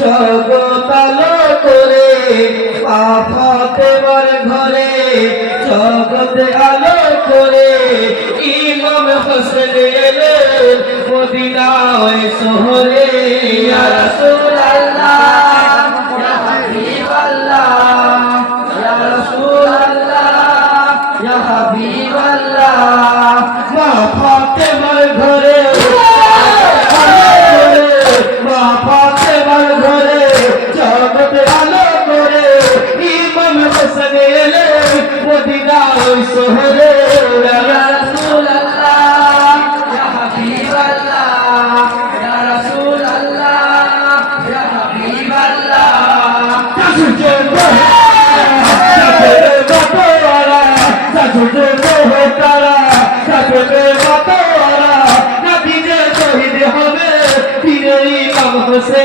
জগতালো করে পাফাতে ঘরে জগতে আলো করে ইমাম হোসেন এলে মদিনায় শহরে। ইয়া রাসূলুল্লাহ Allah, Ya Habib Allah, Ya Habib तेरी कब से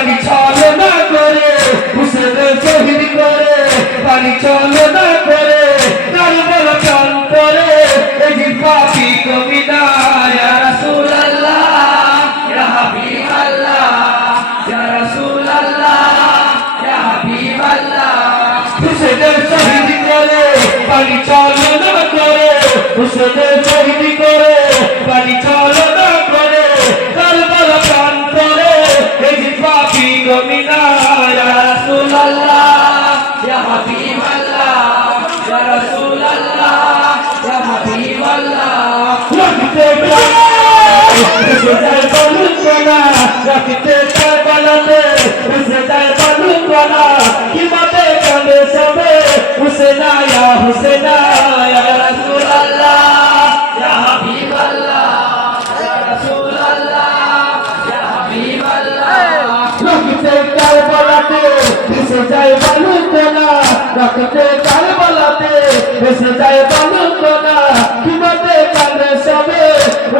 পানি ছলনা করে, হুসেনে শহীদ করে পানি ছলনা করে, কারবাল প্রান্তরে এই পাপি কবিতা ইয়া রাসূল আল্লাহ ইয়া হাবিব আল্লাহ ইয়া রাসূল আল্লাহ ইয়া হাবিব আল্লাহ হুসেনে শহীদ করে পানি ছলনা করে, হুসেনে শহীদ করে রাখিতে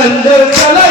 Kalandar Kalandar